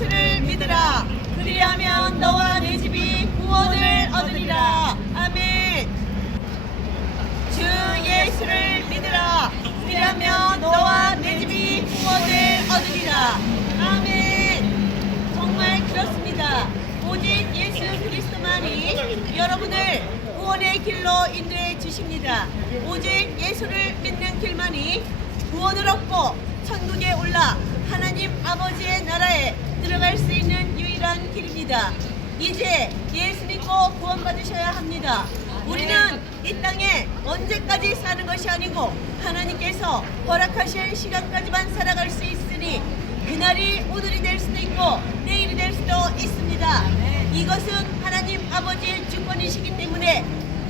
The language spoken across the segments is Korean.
예수를 믿으라. 그리하면 너와 내 집이 구원을 얻으리라. 아멘. 주 예수를 믿으라. 그리하면 너와 내 집이 구원을 얻으리라. 아멘. 정말 그렇습니다. 오직 예수 그리스도만이 여러분을 구원의 길로 인도해 주십니다. 오직 예수를 믿는 길만이 구원을 얻고 천국에 올라 하나님 아버지의 나라에 길입니다. 이제 예수 믿고 구원받으셔야 합니다. 우리는 이 땅에 언제까지 사는 것이 아니고 하나님께서 허락하실 시간까지만 살아갈 수 있으니 그날이 오늘이 될 수도 있고 내일이 될 수도 있습니다. 이것은 하나님 아버지의 주권이시기 때문에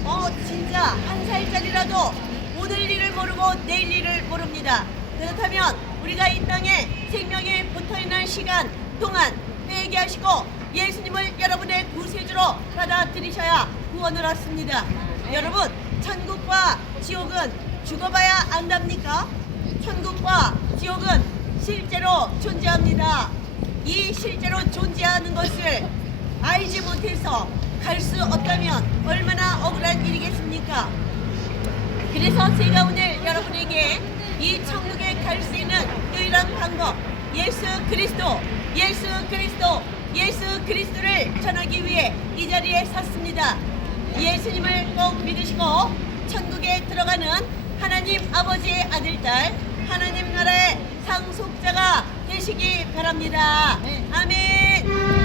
어 진짜 한 살짜리라도 오늘 일을 모르고 내일 일을 모릅니다. 그렇다면 우리가 이 땅에 생명이 붙어있는 시간 동안 회개하시고 예수님을 여러분의 구세주로 받아들이셔야 구원을 얻습니다. 여러분 천국과 지옥은 죽어봐야 안답니까? 천국과 지옥은 실제로 존재합니다. 이 실제로 존재하는 것을 알지 못해서 갈 수 없다면 얼마나 억울한 일이겠습니까? 그래서 제가 오늘 여러분에게 이 천국에 갈 수 있는 유일한 방법 예수 그리스도 예수 그리스도 예수 그리스도를 전하기 위해 이 자리에 섰습니다. 예수님을 꼭 믿으시고 천국에 들어가는 하나님 아버지의 아들 딸 하나님 나라의 상속자가 되시기 바랍니다. 아멘.